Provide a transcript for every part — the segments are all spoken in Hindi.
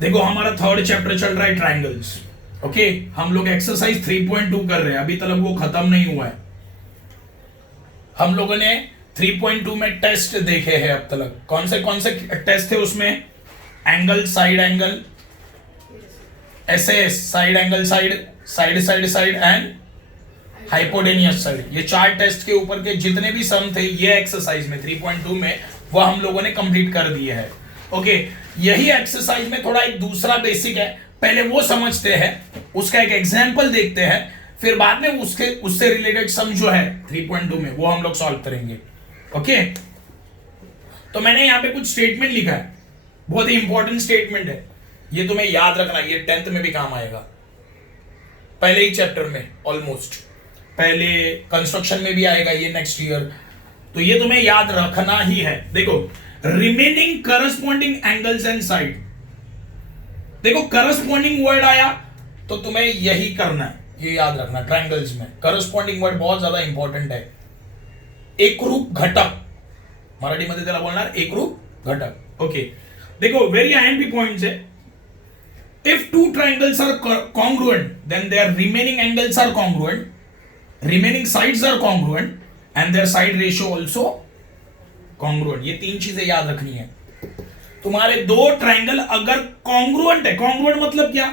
देखो हमारा थर्ड चैप्टर चल रहा है ट्रायंगल्स। ओके, हम लोग एक्सरसाइज 3.2 कर रहे हैं, अभी तक वो खत्म नहीं हुआ है। हम लोगों ने 3.2 में टेस्ट देखे हैं अब तक। कौन से टेस्ट थे उसमें? Angle, side angle, SS, side angle, side side side side and hypotenuse side. ये 4 टेस्ट के ऊपर के जितने भी सम थे ये एक्सरसाइज में 3.2 में वो हम लोगों ने कंप्लीट कर दिए हैं। ओके, यही एक्सरसाइज में थोड़ा एक दूसरा बेसिक है, पहले वो समझते हैं, उसका एक एग्जांपल देखते हैं, फिर बाद में उससे रिलेटेड सम जो है 3.2 में वो हम लोग सॉल्व करेंगे। ओके, तो मैंने यहां पे कुछ स्टेटमेंट लिखा है, बहुत ही इंपॉर्टेंट स्टेटमेंट है, ये तुम्हें याद रखना, ये 10th में भी काम आएगा, पहले ही चैप्टर में, ऑलमोस्ट पहले कंस्ट्रक्शन में भी आएगा ये नेक्स्ट ईयर, तो ये तुम्हें याद रखना ही है। देखो, remaining corresponding angles and side. देखो करस्पॉन्डिंग वर्ड आया तो तुम्हें यही करना है, ये याद रखना। ट्रायंगल्स में करस्पॉन्डिंग वर्ड बहुत ज्यादा इंपॉर्टेंट है। एकरूप घटक, मराठी मध्ये त्याला बोलणार एकरूप घटक। ओके, देखो वेरी आईएमपी पॉइंट्स है। If two triangles are congruent then their remaining angles are congruent, remaining sides are congruent and their side ratio also congruent. ये 3 चीजें याद रखनी है। तुम्हारे 2 ट्रायंगल अगर कॉन्ग्रुएंट है, कॉन्ग्रुएंट मतलब क्या?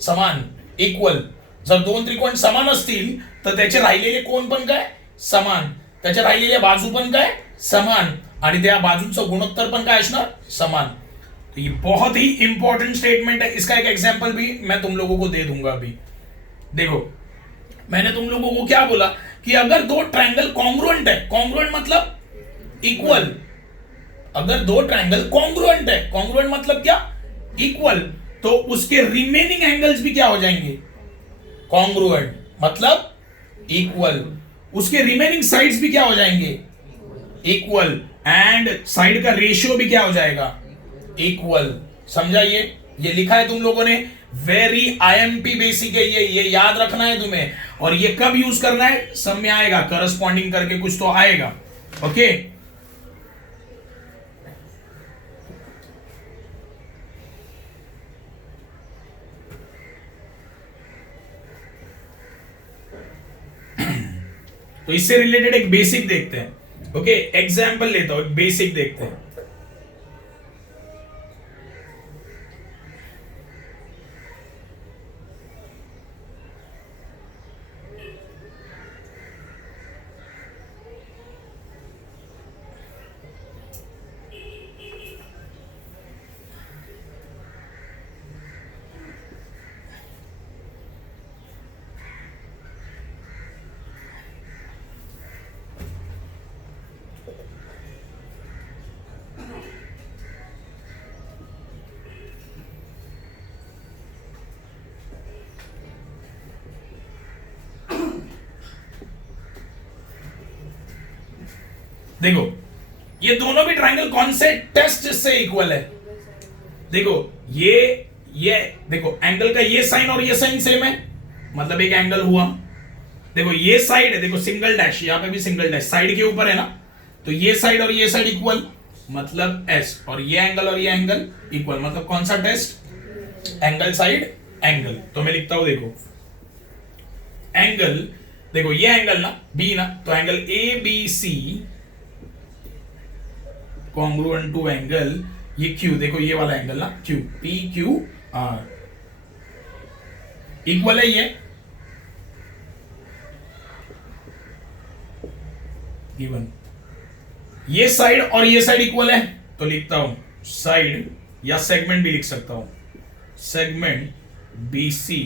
समान, इक्वल। जर 2 त्रिकोण समान असतील तर त्याचे राहिलेले कोण पण काय? समान. त्याच्या राहिलेल्या बाजू पण काय? समान. आणि त्या बाजूंचं गुणोत्तर पण काय असणार? समान। तो ये बहुत ही इंपॉर्टेंट स्टेटमेंट है, इसका एक एग्जांपल भी मैं तुम लोगों को दे दूंगा अभी। देखो, मैंने तुम लोगों को क्या बोला कि अगर 2 ट्रायंगल कॉन्ग्रुएंट है, कॉन्ग्रुएंट मतलब इक्वल। अगर 2 ट्रायंगल कॉन्ग्रुएंट है, कॉन्ग्रुएंट मतलब क्या? इक्वल, तो उसके रिमेनिंग एंगल्स भी क्या हो जाएंगे? कॉन्ग्रुएंट मतलब इक्वल। उसके रिमेनिंग साइड्स भी क्या हो जाएंगे? इक्वल। एंड साइड का रेशियो भी क्या हो जाएगा? इक्वल। समझा? ये लिखा है तुम लोगों ने, वेरी आईएमपी बेसिक है ये याद रखना है तुम्हें। और ये कब यूज करना है? सब में आएगा, करस्पॉन्डिंग करके कुछ तो आएगा। ओके, तो इससे रिलेटेड एक बेसिक देखते हैं। ओके, एग्जाम्पल लेता हूं, एक बेसिक देखते हैं। देखो, ये दोनों भी ट्रायंगल कौन से टेस्ट से इक्वल है? देखो, ये देखो एंगल का ये साइन और ये साइन सेम है, मतलब एक एंगल हुआ। देखो ये साइड है, देखो सिंगल डैश, यहां पे भी सिंगल डैश, साइड के ऊपर है ना, तो ये साइड और ये साइड इक्वल, मतलब एस। और ये एंगल इक्वल, मतलब कौन सा टेस्ट? Angle side angle. तो मैं लिखता हूं, देखो एंगल, देखो ये एंगल ना बी ना, तो angle A B C congruent to angle ये क्यू, देखो ये वाला एंगल ना Q, P Q R equal है। ये गिवन, ये साइड और ये साइड इक्वल है, तो लिखता हूं साइड, या सेगमेंट भी लिख सकता हूं, segment B C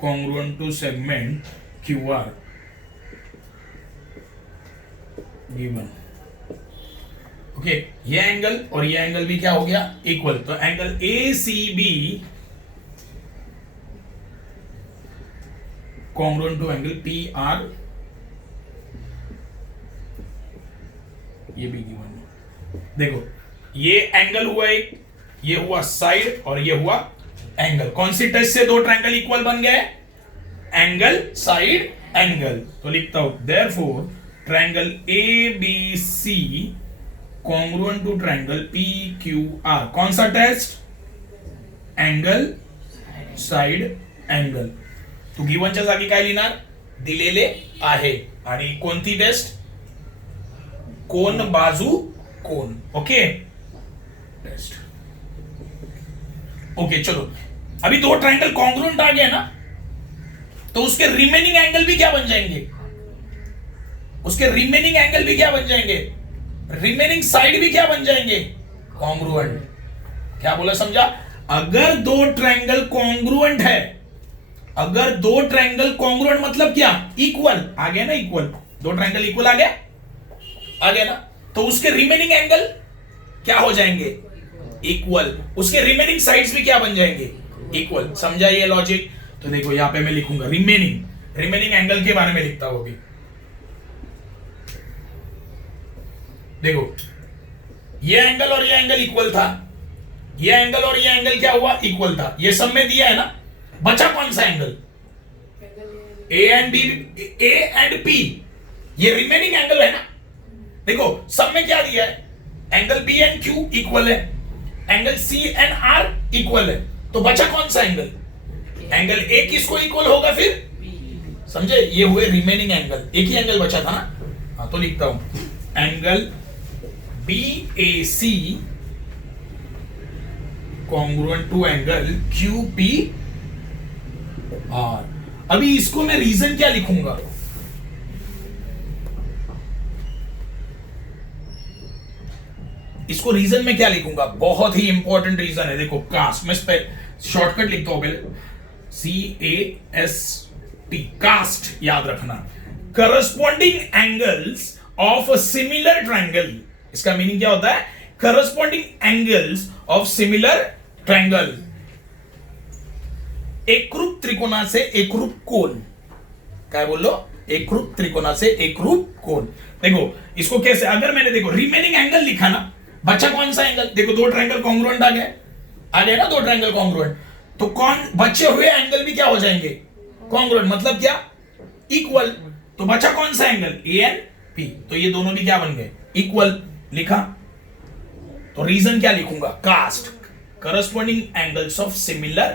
congruent to segment Q R given. Okay, ये एंगल और ये एंगल भी क्या हो गया? इक्वल। तो angle A C B congruent to angle P R, ये भी गिवन। देखो ये एंगल हुआ एक, ये हुआ साइड और ये हुआ एंगल। कौन सी टेस्ट से 2 ट्रायंगल इक्वल बन गए? Angle side angle. तो लिखता हूं therefore triangle A B C congruent to triangle P Q R. कौन सा टेस्ट? Angle side angle. तू गिव्हनच्या जागी काय लिहिणार? दिलेले आहे. आणि कोणती टेस्ट? कोण बाजू कोण. Okay test. ओके चलो, अभी दो ट्रायंगल कॉन्ग्रुएंट आ गया ना, तो उसके रिमेनिंग एंगल भी क्या बन जाएंगे? उसके रिमेनिंग एंगल भी क्या बन जाएंगे? रिमेनिंग साइड भी क्या बन जाएंगे? कॉन्ग्रुएंट. क्या बोला समझा? अगर दो ट्रायंगल कॉन्ग्रुएंट है, अगर दो ट्रायंगल कॉन्ग्रुएंट मतलब क्या? इक्वल. आ गया ना इक्वल. दो ट्रायंगल इक्वल आ गया ना, तो उसके रिमेनिंग एंगल क्या हो जाएंगे? इक्वल. उसके रिमेनिंग साइड्स भी क्या बन जाएंगे? इक्वल. समझा ये लॉजिक? तो देखो यहां पे मैं लिखूंगा रिमेनिंग एंगल के बारे में लिखता हूं. अभी देखो ये एंगल और ये एंगल इक्वल था, ये एंगल और ये एंगल क्या हुआ? इक्वल था. ये सब में दिया है ना. बचा कौन सा angle? A and B, A and P. ये रिमेनिंग एंगल है ना. देखो सब में क्या दिया है? Angle B and Q equal है, angle C and R equal है. तो बचा कौन सा एंगल? एंगल ए किसको इक्वल होगा फिर? समझे? ये हुए रिमेनिंग एंगल. एक ही एंगल बचा था ना. हाँ तो लिखता हूं angle B A C congruent to angle Q P R. अभी इसको मैं रीजन क्या लिखूंगा? इसको रीजन में क्या लिखूंगा? बहुत ही इंपॉर्टेंट रीजन है. देखो कास्ट. मैं शॉर्टकट लिखता हूं पहले. CAST. कास्ट याद रखना. Corresponding angles of a similar triangle. इसका मीनिंग क्या होता है? Corresponding angles of similar triangle. एकरूप त्रिकोणा से एकरूप कोण. क्या बोलो? एकरूप त्रिकोणा से एकरूप कोण. देखो इसको कैसे, अगर मैंने देखो रिमेनिंग एंगल लिखा ना, बचा कौन सा एंगल? देखो दो ट्रायंगल कॉन्ग्रुएंट आ गए ना. दो ट्रायंगल कॉन्ग्रुएंट, तो कौन बचे हुए एंगल भी क्या हो जाएंगे? कॉन्ग्रुएंट. मतलब क्या? इक्वल. तो बचा कौन सा एंगल? A and P. तो ये दोनों भी क्या बन गए? इक्वल. लिखा. तो रीजन क्या लिखूंगा? CAST. Corresponding angles of similar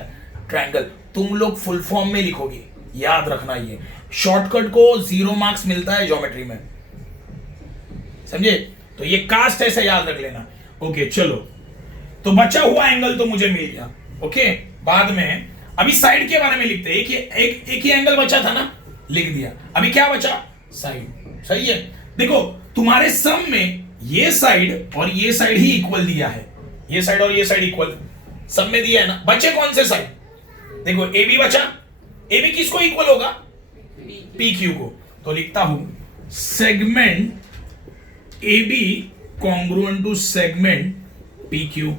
triangle. तुम लोग फुल फॉर्म में लिखोगे, याद रखना. ये शॉर्टकट को 0 मार्क्स मिलता है ज्योमेट्री में. समझे? तो ये कास्ट ऐसे याद रख लेना. ओके चलो, तो बचा हुआ एंगल तो मुझे मिल गया. ओके बाद में अभी साइड के बारे में लिखते हैं. एक ही एंगल बचा था ना, लिख दिया. अभी क्या बचा? साइड. सही है. देखो तुम्हारे सम में ये साइड और ये साइड ही इक्वल दिया है. ये साइड और ये साइड इक्वल सब में दिया है ना. बचे कौन से साइड? देखो ए बी बचा. ए बी किसको इक्वल होगा? पी क्यू को. तो लिखता हूं segment A B congruent to segment P Q.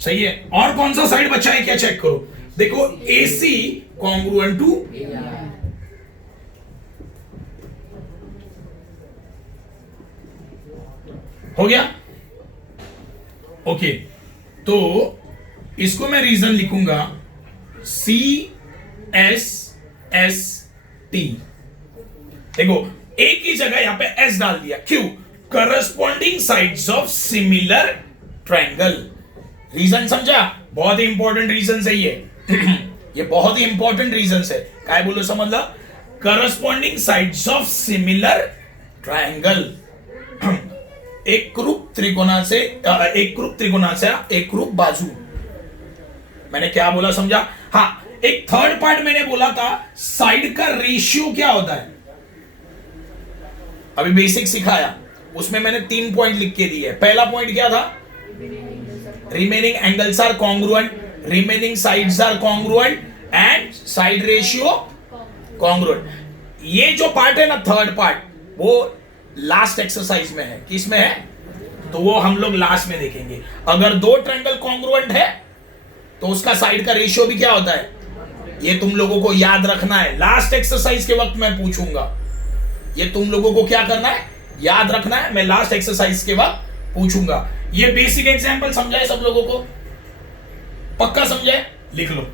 सही है. और कौन सा साइड बचा है क्या चेक करो. देखो ए सी कॉन्ग्रुएंट टू हो गया. ओके तो इसको मैं रीजन लिखूंगा CSST. देखो एक ही जगह यहां पे S डाल दिया. क्यों? Corresponding sides of similar triangle. Reason समझा? बहुत ही इंपॉर्टेंट रीजन है ये. ये बहुत ही इंपॉर्टेंट रीजन है. काय बोलो समझ लो. Corresponding sides of similar triangle. एकरूप त्रिकोणा से एकरूप बाजू. मैंने क्या बोला समझा? हाँ एक थर्ड पार्ट मैंने बोला था, साइड का रेशियो क्या होता है. अभी बेसिक सिखाया, उसमें मैंने 3 पॉइंट लिख के दिए. पहला पॉइंट क्या था? Remaining angles are congruent, remaining sides are congruent and side ratio congruent. ये जो पार्ट है ना थर्ड पार्ट, वो लास्ट एक्सरसाइज में है. किस में है? तो वो हम लोग लास्ट में देखेंगे. अगर दो ट्रायंगल कॉन्ग्रुएंट है तो उसका साइड का रेशियो भी क्या होता है, ये तुम लोगों को याद रखना है. लास्ट एक्सरसाइज के वक्त मैं पूछूंगा. ये तुम लोगों को क्या करना है, याद रखना है. मैं लास्ट एक्सरसाइज के वक्त पूछूंगा. ये बेसिक एग्जांपल समझाए सब लोगों को? पक्का समझाए? लिख लो.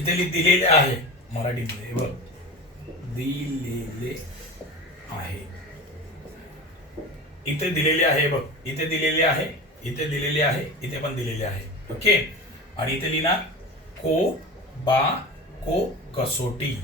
इथे दिलेले आहे मराठीमध्ये बघ, दिलेले आहे, इथे दिलेले आहे बघ, इथे दिलेले आहे, इथे दिलेले आहे, इथे पण दिलेले आहे. ओके. आणि इथे लिहिणार को बा को कसोटी.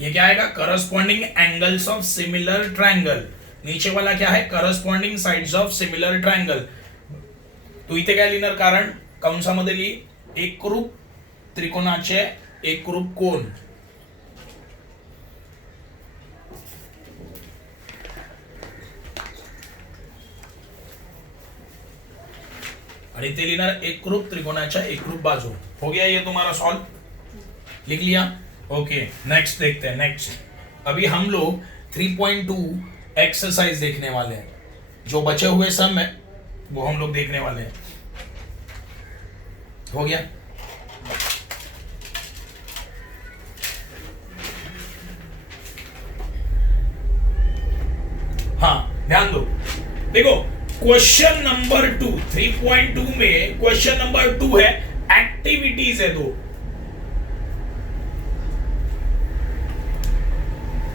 ये क्या आएगा, corresponding angles of similar triangle. नीचे वाला क्या है, corresponding sides of similar triangle. तो इथे काय लिहिणार, कारण कंसामध्ये लिही एकरूप त्रिकोणाचे एकरूप कोन. आणि ते लिहिणार एकरूप त्रिकोणाच्या एकरूप बाजू. हो गया ये तुम्हारा सॉल्व, लिख लिया. ओके नेक्स्ट देखते हैं. नेक्स्ट अभी हम लोग 3.2 एक्सरसाइज देखने वाले हैं. जो बचे हुए सम है वो हम लोग देखने वाले हैं. हो गया. हाँ ध्यान दो, देखो क्वेश्चन नंबर 2 3.2 में क्वेश्चन नंबर 2 है एक्टिविटीज है 2.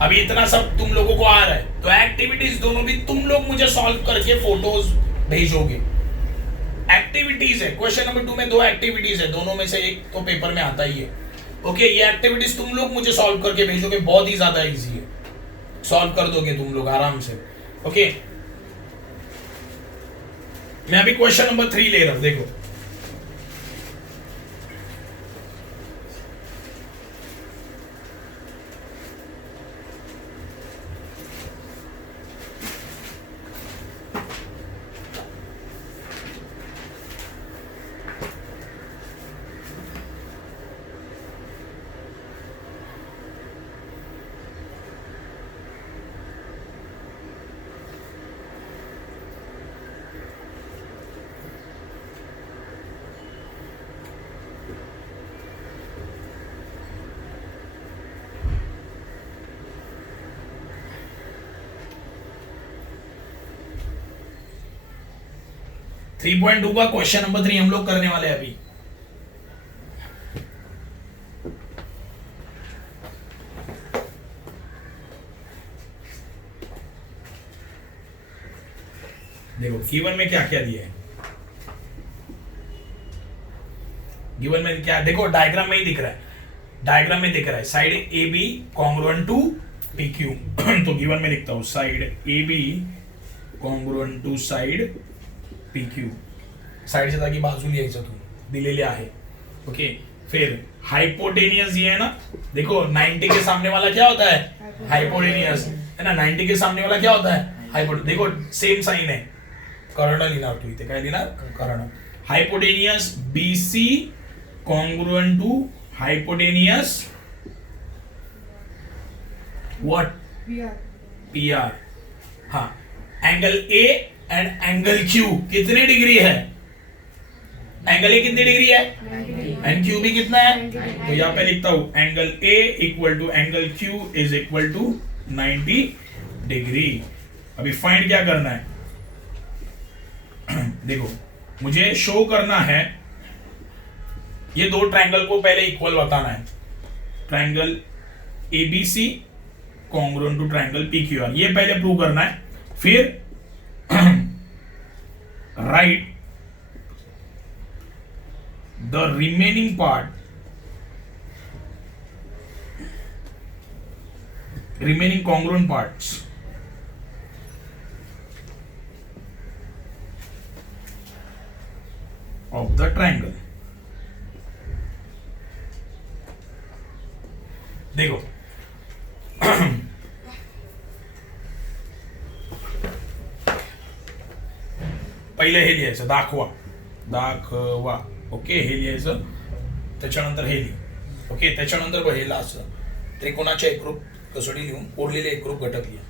अभी इतना सब तुम लोगों को आ रहा है, तो एक्टिविटीज दोनों भी तुम लोग मुझे सॉल्व करके फोटोज भेजोगे. एक्टिविटीज है क्वेश्चन नंबर 2 में, 2 एक्टिविटीज है, दोनों में से एक तो पेपर में आता ही है. ओके ये एक्टिविटीज तुम लोग मुझे सॉल्व करके भेजोगे, बहुत ही ज्यादा इजी है, सॉल्व कर दोगे तुम लोग आराम से. ओके मैं अभी क्वेश्चन नंबर 3 ले रहा हूं. देखो 3.2 का क्वेश्चन नंबर 3 हम लोग करने वाले हैं अभी. देखो गिवन में क्या क्या दिया है, गिवन में क्या, देखो डायग्राम में ही दिख रहा है, डायग्राम में दिख रहा है side A B congruent to P Q. तो गिवन में लिखता हूं side A B congruent to side P Q. साइडच्या जागी बाजू लिहायचं तू, दिलेले आहे. ओके फिर हाइपोटेनियस ये है ना, देखो 90 के सामने वाला क्या होता है, हाइपोटेनियस है ना. 90 के सामने वाला क्या होता है, हाइपोटेनियस. देखो सेम साइन है, कर्ण लिहिणार तू इथे, काय लिहिणार, कर्ण. Hypotenuse BC congruent to hypotenuse what, PR. हाँ angle A and angle Q कितने डिग्री है, एंगल ए कितनी डिग्री है, एंड क्यू भी कितना है, तो यहाँ पे लिखता हूं angle A equal to angle Q is equal to 90 degree. अभी फाइंड क्या करना है, देखो मुझे शो करना है, ये दो ट्रायंगल को पहले इक्वल बताना है, triangle ABC congruent to triangle PQR, ये पहले प्रूव करना है। फिर write the remaining part, remaining congruent parts of the triangle। देखो पहिले हे लिहायचं, दाखवा ओके, हे लिहायचं, त्याच्यानंतर हे लिह ओके, त्याच्यानंतर बघेला असं त्रिकोणाच्या एकरूप कसोटी लिहून उरलेले एकरूप घटक लिहा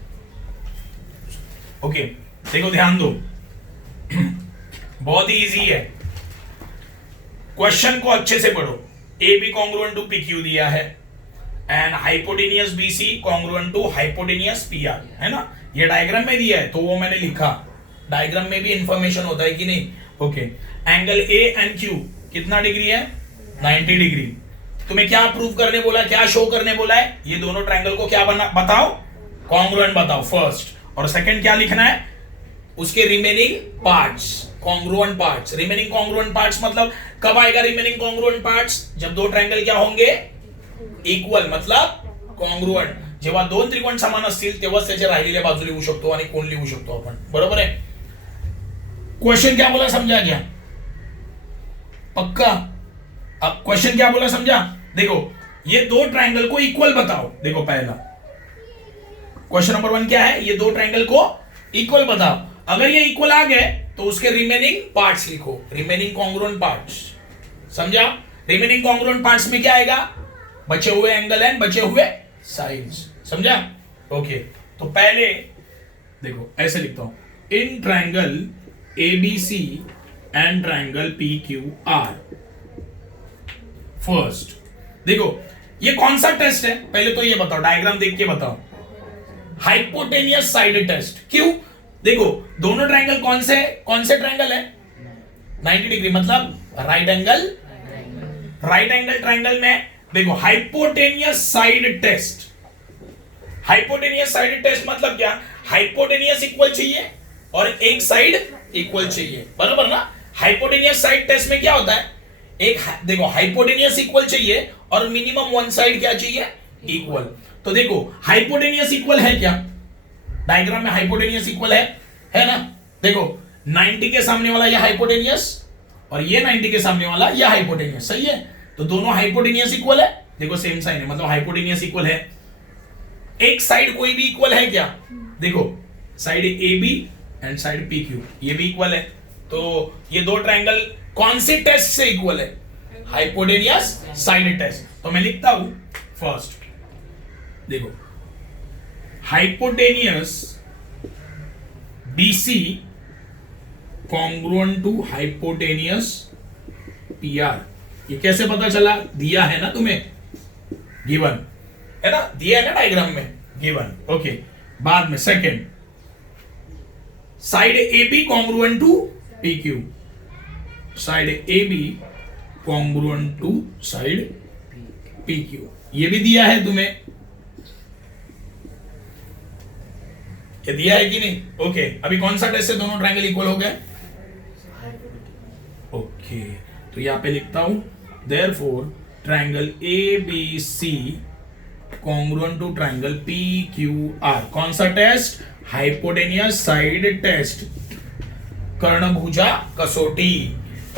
ओके। देखो ध्यान दो, बहुत ही इजी है, क्वेश्चन को अच्छे से पढ़ो। A B congruent to P Q दिया है and hypotenuse B C congruent to hypotenuse P R, है ना, ये डायग्राम में दिया है तो वो मैंने लिखा, डायग्राम में भी इंफॉर्मेशन होता है कि नहीं, okay. Angle A and Q कितना डिग्री है, 90 डिग्री। तुम्हें क्या प्रूव करने बोला, क्या शो करने बोला है, ये दोनों ट्रायंगल को क्या बना बताओ, कॉन्ग्रुएंट बताओ फर्स्ट, और सेकंड क्या लिखना है, उसके remaining parts, congruent parts. Remaining congruent parts मतलब कब आएगा रिमेनिंग कॉन्ग्रुएंट पार्ट्स, जब दो ट्रायंगल क्या होंगे, इक्वल मतलब कॉन्ग्रुएंट। जेव्हा दोन त्रिकोण समान असतील तेव्हाच त्याचे राहिलेल्या बाजू लिहू शकतो आणि कोण लिहू शकतो आपण, बरोबर है। क्वेश्चन क्या बोला समझा क्या, पक्का। अब क्वेश्चन क्या बोला समझा, देखो ये दो ट्रायंगल को इक्वल बताओ, देखो पहला क्वेश्चन नंबर 1 क्या है, ये दो ट्रायंगल को इक्वल बताओ। अगर ये इक्वल आ गए तो उसके रिमेनिंग पार्ट्स लिखो, रिमेनिंग कॉन्ग्रुएंट पार्ट्स, समझा। रिमेनिंग कॉन्ग्रुएंट पार्ट्स में क्या आएगा, बचे हुए एंगल एंड बचे हुए साइड्स, समझा ओके। तो पहले देखो ऐसे लिखता हूं, in triangle ABC and triangle PQR, first देखो ये कौन सा टेस्ट है, पहले तो ये बताओ, डायग्राम देख के बताओ, हाइपोटेनियस साइड टेस्ट। क्यों, देखो दोनों ट्रायंगल कौन से ट्रायंगल है, 90 डिग्री मतलब राइट एंगल ट्रायंगल में देखो hypotenuse side test. Hypotenuse side test मतलब क्या, हाइपोटेनियस इक्वल चाहिए और एक साइड इक्वल चाहिए, बराबर ना। हाइपोटेनियस साइड टेस्ट में क्या होता है, एक देखो हाइपोटेनियस इक्वल चाहिए और मिनिमम वन साइड क्या चाहिए, इक्वल। तो देखो हाइपोटेनियस इक्वल है क्या, डायग्राम में हाइपोटेनियस इक्वल है ना। देखो 90 के सामने वाला यह हाइपोटेनियस और ये 90 के सामने वाला यह हाइपोटेनियस, सही है। तो दोनों हाइपोटेनियस इक्वल है, देखो सेम साइन है मतलब हाइपोटेनियस इक्वल है। एक साइड कोई भी इक्वल है क्या, देखो side A B and side P Q ये भी इक्वल है। तो ये दो ट्रायंगल कौन से टेस्ट से इक्वल है, हाइपोटेनियस साइड टेस्ट। तो मैं लिखता हूं फर्स्ट, देखो hypotenuse BC congruent to hypotenuse PR, ये कैसे पता चला, दिया है ना तुम्हें, गिवन है ना, दिया है ना डायग्राम में, गिवन ओके। बाद में second, side A B congruent to P Q, side A B congruent to side P Q, ये भी दिया है तुम्हें, ये दिया है कि नहीं, ओके। अभी कौन सा टेस्ट से दोनों ट्रायंगल इक्वल हो गए, ओके। तो यहां पे लिखता हूं therefore triangle A B C congruent to triangle P Q R, कौन सा टेस्ट, हाइपोटेनियस साइड टेस्ट, कर्णभुजा कसौटी,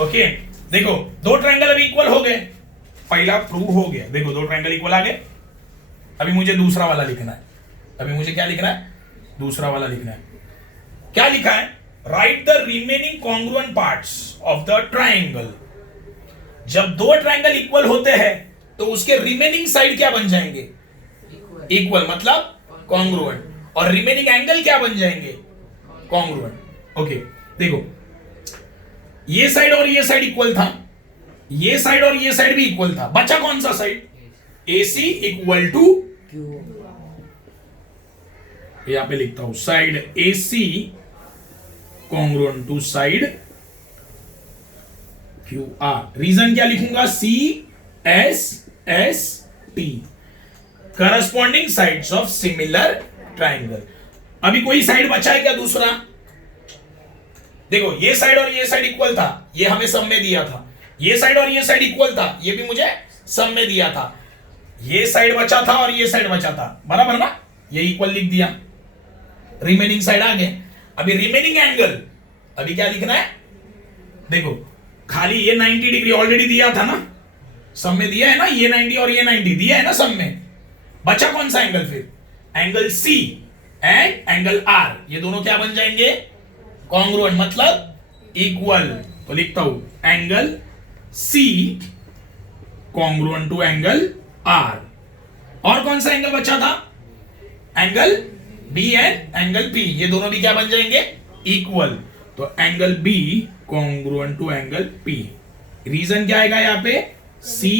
ओके। देखो दो ट्रायंगल अभी इक्वल हो गए, पहला प्रूव हो गया, देखो दो ट्रायंगल इक्वल आ गए। अभी मुझे दूसरा वाला लिखना है, अभी मुझे क्या लिखना है, दूसरा वाला लिखना है। क्या लिखा है, right the remaining congruent parts of the triangle. जब दो ट्रायंगल इक्वल होते हैं तो उसके रिमेनिंग साइड क्या बन जाएंगे, इक्वल मतलब कॉन्ग्रुएंट, और रिमेनिंग एंगल क्या बन जाएंगे, कॉन्ग्रुएंट, ओके। देखो ये साइड और ये साइड इक्वल था, ये साइड और ये साइड भी इक्वल था, बचा कौन सा साइड? AC इक्वल टू, यहां पे लिखता हूं side AC congruent to side QR। Reason क्या लिखूंगा? CSST, corresponding sides of similar triangle. अभी कोई साइड बचा है क्या दूसरा? देखो ये साइड और ये साइड इक्वल था, ये हमें सब में दिया था, ये साइड और ये साइड इक्वल था, ये भी मुझे सब में दिया था, ये साइड बचा था और ये साइड बचा था, बराबर ना? ये इक्वल लिख दिया, रिमेनिंग साइड आ गए। अभी रिमेनिंग एंगल, अभी क्या लिखना है? देखो खाली ये 90 डिग्री ऑलरेडी दिया था ना, सब में दिया है ना, ये 90 और ये 90 दिया है ना सब में, बचा कौन सा एंगल? फिर angle C and angle R, ये दोनों क्या बन जाएंगे? कॉन्ग्रुएंट, मतलब इक्वल। तो लिखता हूं angle C congruent to angle R। और कौन सा एंगल बचा था? Angle B and angle P, ये दोनों भी क्या बन जाएंगे? इक्वल। तो angle B congruent to angle P। Reason क्या आएगा यहां पे? CAST,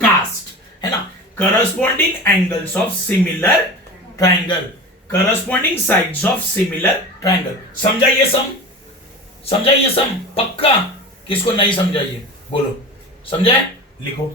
कास्ट, है ना? Corresponding angles of similar triangle, corresponding sides of similar triangle. समझा ये सम? समझा ये सम? पक्का? किसको नहीं समझा ये बोलो? समझा? लिखो।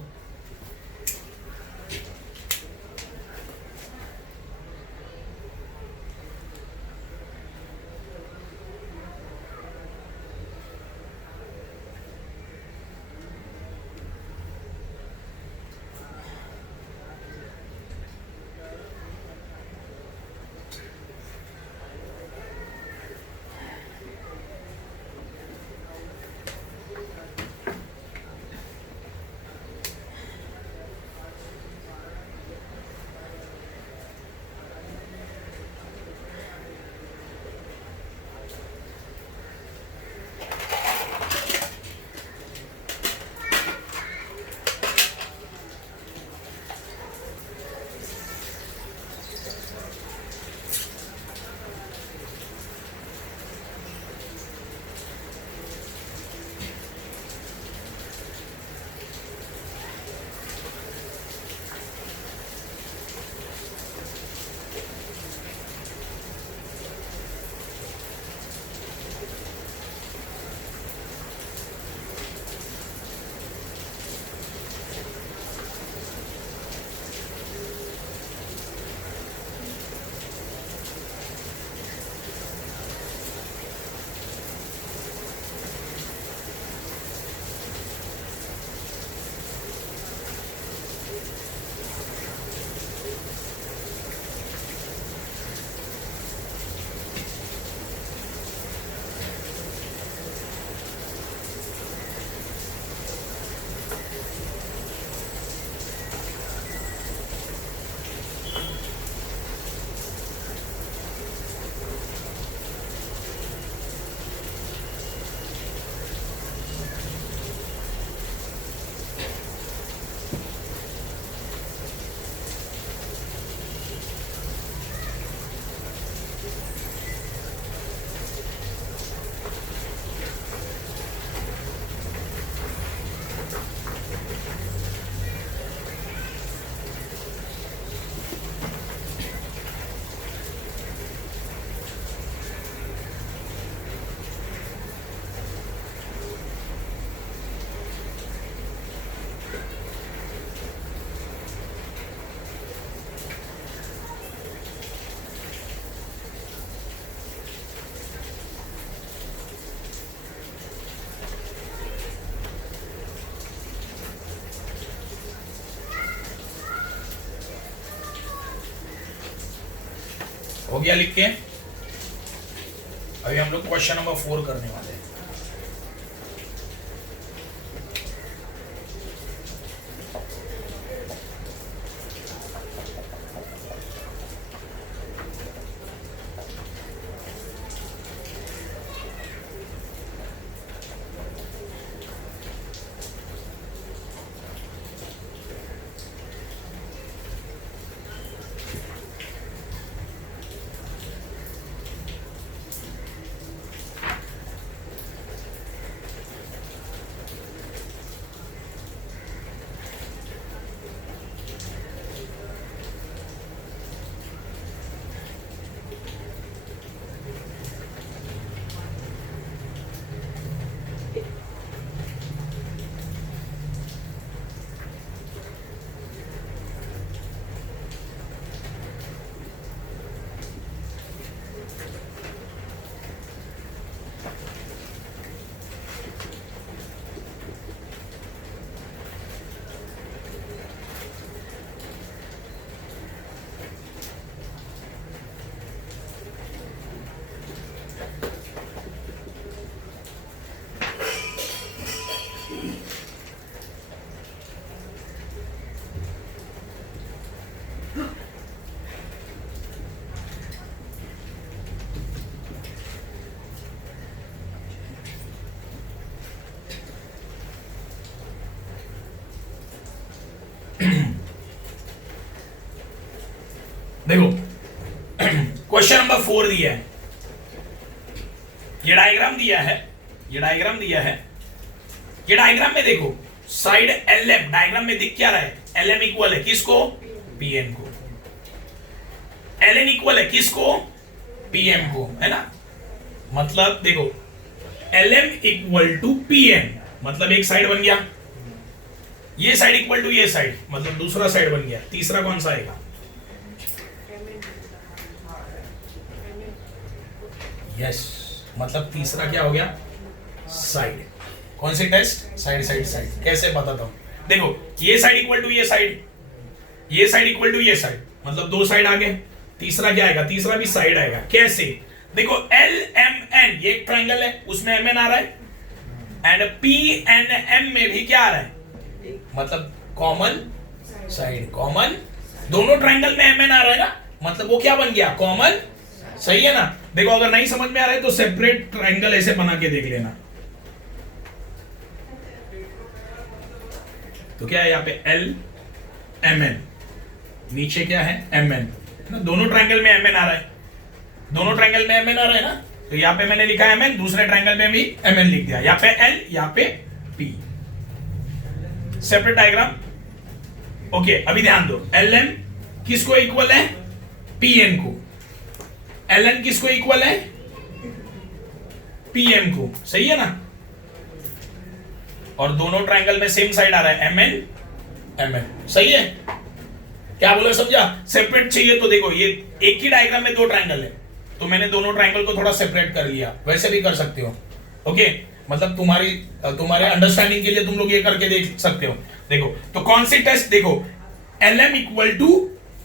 हो गया लिख के? अभी हम लोग क्वेश्चन नंबर 4 करने वाले हैं। क्वेश्चन नंबर 4 दिया है, ये डायग्राम दिया है, ये डायग्राम दिया है। ये डायग्राम में देखो साइड LM, डायग्राम में दिख क्या रहा है, LM इक्वल है किसको, PM को, LN इक्वल है किसको, PM को, है ना। मतलब देखो LM इक्वल टू PM, मतलब एक साइड बन गया, ये साइड इक्वल टू ये साइड, मतलब दूसरा साइड बन गया। तीसरा कौन सा आएगा, यस, मतलब तीसरा क्या हो गया, साइड। कौन सी टेस्ट, साइड साइड साइड। कैसे बताता हूं, देखो ये साइड इक्वल टू ये साइड, ये साइड इक्वल टू ये साइड, मतलब दो साइड आ गए। तीसरा क्या आएगा, तीसरा भी साइड आएगा। कैसे, देखो LMN ये एक ट्रायंगल है, उसमें MN आ रहा है, एंड PNM में भी क्या आ रहा है, मतलब कॉमन साइड, कॉमन, दोनों ट्रायंगल में MN आ रहा है ना, मतलब वो क्या बन गया, कॉमन। सही है ना। देखो अगर नहीं समझ में आ रहा है तो सेपरेट ट्रायंगल ऐसे बना के देख लेना। तो क्या है यहाँ पे LMN, नीचे क्या है MN, दोनों ट्रायंगल में MN आ रहा है, दोनों ट्रायंगल में MN आ रहा है ना, तो यहाँ पे मैंने लिखा MN, दूसरे ट्रायंगल में भी MN लिख दिया, यहाँ पे L, यहाँ पे P, सेपरेट डायग्राम। ओके, अभी ध्यान दो, LM किसको इक्वल है, PN को, LN किसको इक्वल है, PM को। सही है ना। और दोनों ट्रायंगल में सेम साइड आ रहा है, MN। सही है, क्या बोला समझा। सेपरेट चाहिए तो देखो ये एक ही डायग्राम में दो ट्रायंगल है, तो मैंने दोनों ट्रायंगल को थोड़ा सेपरेट कर लिया, वैसे भी कर सकते हो। ओके, मतलब तुम्हारे अंडरस्टैंडिंग के लिए तुम लोग ये करके देख सकते हो। देखो तो कौन सी टेस्ट, देखो LM equal to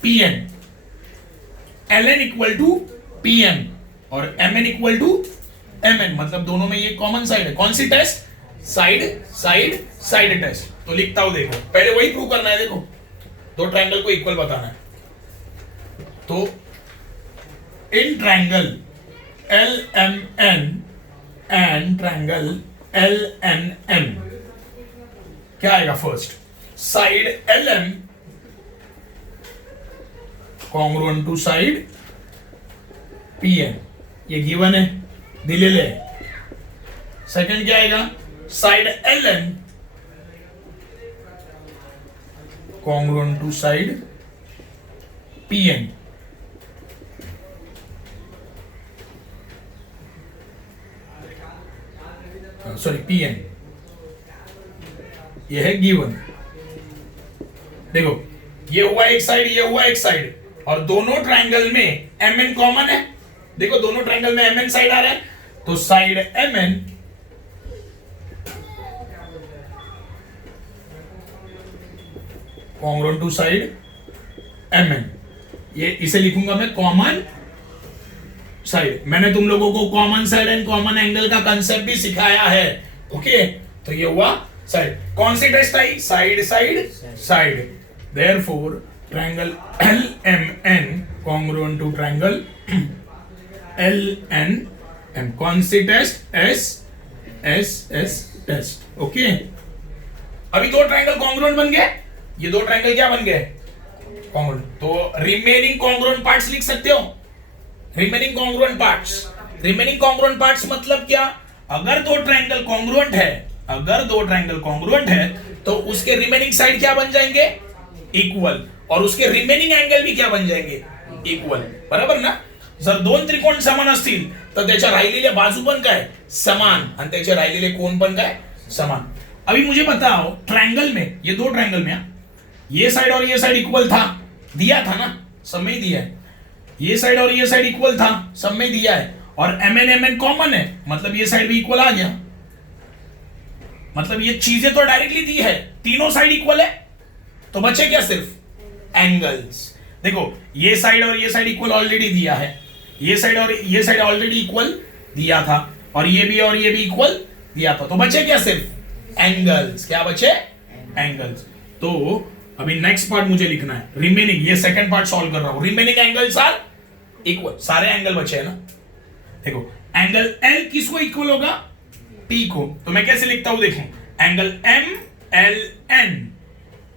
PN, LN equal to PM और MN इक्वल टू MN, मतलब दोनों में ये कॉमन साइड है। कौन सी test, side side side test. तो लिखता हूं, देखो पहले वही प्रूव करना है, देखो दो ट्रायंगल को इक्वल बताना है। तो in triangle LMN and triangle LNM क्या आएगा, first side LM congruent to side PN, ये गिवन है, दिलेले है। सेकंड क्या आएगा, side LN congruent to side PN, sorry PN, ये है गिवन। देखो ये हुआ एक साइड, ये हुआ एक साइड, और दोनों ट्रायंगल में MN कॉमन है। देखो दोनों ट्रायंगल में MN साइड आ रहा है, तो side MN congruent to side MN, ये इसे लिखूंगा मैं कॉमन साइड। मैंने तुम लोगों को common side and common angle का कंसेप्ट भी सिखाया है। ओके, तो ये हुआ साइड। कौन सी टेस्ट आई, side side side. Therefore triangle LMN congruent to triangle LNM। कौन सी टेस्ट, S टेस्ट। ओके, अभी दो ट्रायंगल कॉन्ग्रुएंट बन गए, ये दो ट्रायंगल क्या बन गए, कॉन्ग्रुएंट। तो रिमेनिंग कॉन्ग्रुएंट पार्ट्स लिख सकते हो, remaining congruent parts. Remaining congruent parts मतलब क्या, अगर दो ट्रायंगल कॉन्ग्रुएंट है, अगर दो ट्रायंगल कॉन्ग्रुएंट है तो उसके रिमेनिंग साइड क्या बन जाएंगे, इक्वल, और उसके रिमेनिंग एंगल भी क्या बन जाएंगे, इक्वल। बरोबर ना। जर दोन त्रिकोण समान असतील तर त्याच्या राहिलेल्या बाजू पण काय समान, आणि त्याचे राहिलेले कोण पण काय समान। अभी मुझे बताओ, ट्रायंगल में, ये दो ट्रायंगल में ये साइड और ये साइड इक्वल था, दिया था ना, सब में दिया है। ये साइड और ये साइड इक्वल था, सब में दिया है, और MN कॉमन है, मतलब ये साइड भी इक्वल आ गया। मतलब ये चीजें तो डायरेक्टली दी है, तीनों साइड इक्वल है, तो बचे क्या, सिर्फ एंगल्स। देखो ये साइड और ये साइड इक्वल ऑलरेडी दिया है, ये साइड और ये साइड ऑलरेडी इक्वल दिया था, और ये भी इक्वल दिया था, तो बचे क्या, सिर्फ एंगल्स। क्या बचे, एंगल्स। तो अभी नेक्स्ट पार्ट मुझे लिखना है, रिमेनिंग, ये सेकंड पार्ट सॉल्व कर रहा हूं। रिमेनिंग एंगल्स आर इक्वल, सारे एंगल बचे हैं ना। देखो एंगल L किसको इक्वल होगा, P को, तो मैं कैसे लिखता हूं, देखो angle MLN,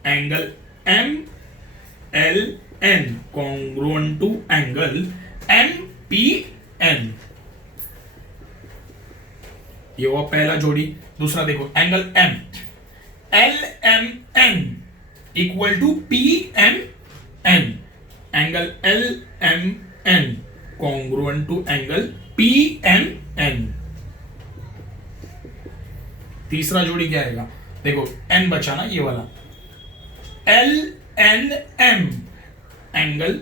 angle MLN N congruent to angle M P N. ये हुआ पहला जोड़ी। दूसरा देखो angle M, L M N equal to P M N, angle L M N congruent to angle P M N. तीसरा जोड़ी क्या आएगा, देखो एन बचा ना ये वाला, L N M angle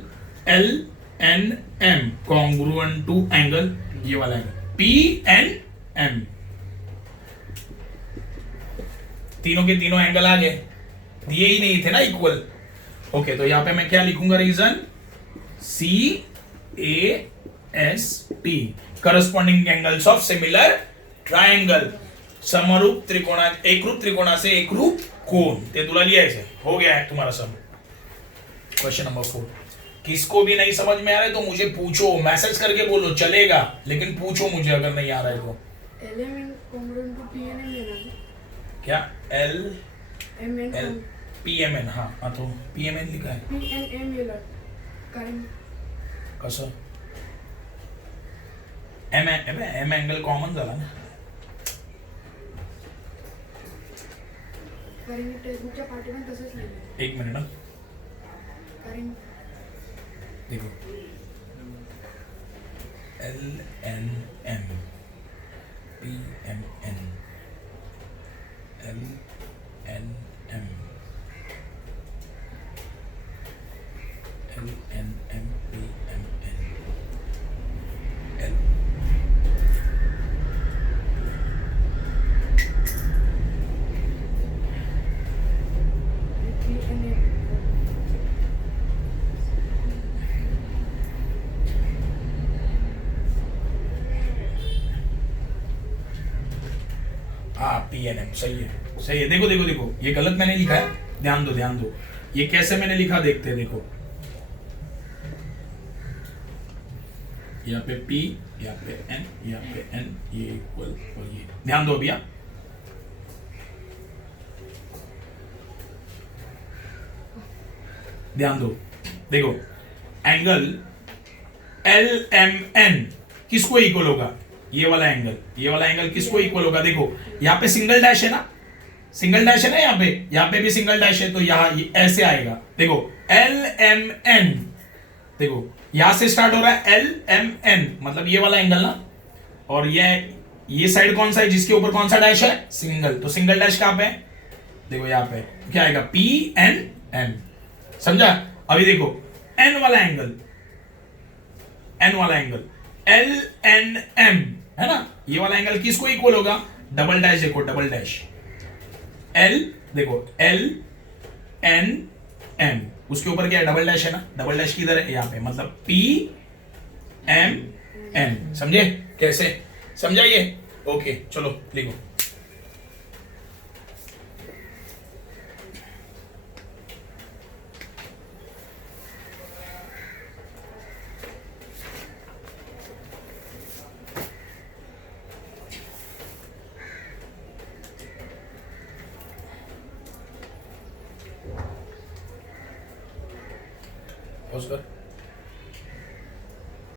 L N M congruent to angle ये वाला है पी एन एम। तीनों के तीनों एंगल आ गए, दिए ही नहीं थे ना इक्वल। ओके, तो यहां पे मैं क्या लिखूंगा, reason C A S T, corresponding angles of similar triangle, समरूप त्रिकोणा, एकरूप त्रिकोणा से एकरूप कोण, ते तुला लिहायचं। हो गया है तुम्हारा सब। क्वेश्चन नंबर 4, किसको भी नहीं समझ में आ रहा है तो मुझे पूछो, मैसेज करके बोलो चलेगा, लेकिन पूछो मुझे अगर नहीं आ रहा है तो। क्या L L P M N, हाँ तो पी एम एन लिखा है, कसं एम एम एंगल कॉमन झाला ना। एक मिनट ना, देखो L N M P M N, L N M, L N M P M N, L PNM, सही है सही है। देखो देखो देखो, ये गलत मैंने लिखा है, ध्यान दो ध्यान दो, ये कैसे मैंने लिखा देखते हैं। देखो यहाँ पे P, यहाँ पे N, यहाँ पे N, ये इक्वल और ये, ध्यान दो भैया। ध्यान दो, देखो एंगल एल एम एन किसको इक्वल होगा, ये वाला एंगल, ये वाला एंगल किसको इक्वल होगा। देखो यहाँ पे सिंगल डैश है ना, सिंगल डैश है ना, यहाँ पे भी सिंगल डैश है, तो यहाँ ऐसे आएगा। देखो एल एम एन, देखो यहां से स्टार्ट हो रहा है एल एम एन, मतलब ये वाला एंगल ना, और ये साइड कौन सा है जिसके ऊपर कौन सा डैश है, सिंगल, तो सिंगल डैश कहां पे, देखो यहाँ पे क्या आएगा, पी एन एन, समझा। अभी देखो एन वाला एंगल, एन वाला एंगल एल एन एम है ना, ये वाला एंगल किसको इक्वल होगा, डबल डैश, देखो डबल डैश एल, देखो एल एन एम, उसके ऊपर क्या है, डबल डैश है ना, डबल डैश किधर है, यहाँ पे, मतलब पी एम एन। समझे कैसे, समझा ये। ओके चलो लिखो। पॉज कर।